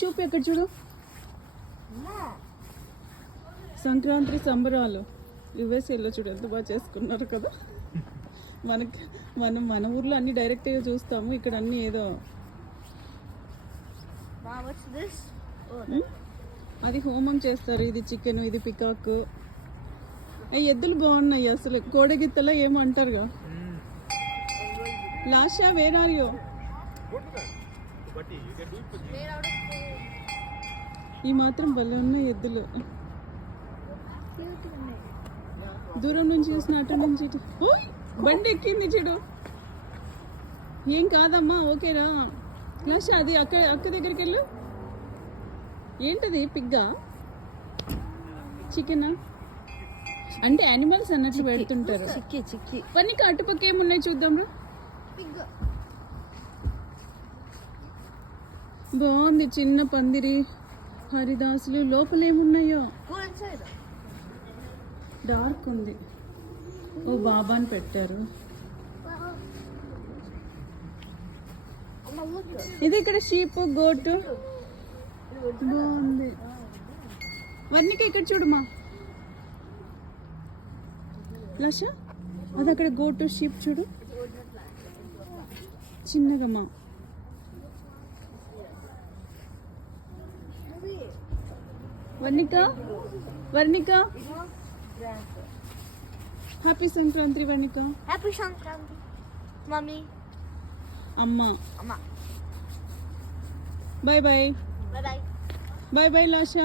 చూపి అక్కడ చూడు. సంక్రాంతి సంబరాలు యుఎస్ఏలో చూడు ఎంత బాగా చేసుకున్నారు కదా. మన ఊర్లో అన్ని డైరెక్ట్గా చూస్తాము, ఇక్కడ అన్ని ఏదో. అది హోమం చేస్తారు, ఇది చికెన్, ఇది పికాక్. ఎద్దులు బాగున్నాయి అసలు, కోడగిత్తలో ఏమో అంటారుగా. లాషా వేర్ ఆర్ యూ? ఈ మాత్రం భలే ఉన్నాయి ఎద్దులు. దూరం నుంచి చూసిన అటు నుంచి బండి ఎక్కింది చూడు. ఏం కాదమ్మా, ఓకేరా. లాషా అది అక్క దగ్గరికి వెళ్ళు. ఏంటది, పిగ్గా చికెనా? అంటే యానిమల్స్ అన్నట్లు పెడుతుంటారు. పనికి అటుపక్క ఏమున్నాయి చూద్దాం. బాగుంది, చిన్న పందిరి, హరిదాసులు. లోపల ఏమున్నాయో, డార్క్ ఉంది. ఓ బాబాని పెట్టారు. ఇది ఇక్కడ షీప్, గోట్ బాగుంది. వర్ణిక ఇక్కడ చూడుమా. లష అది అక్కడ గోటు, షీప్ చూడు చిన్నగమ్మా. Varnika Varnika happy Sankranti. Varnika happy Sankranti mummy. అమ్మ అమ్మ bye bye. Bye bye. Bye bye లాషా.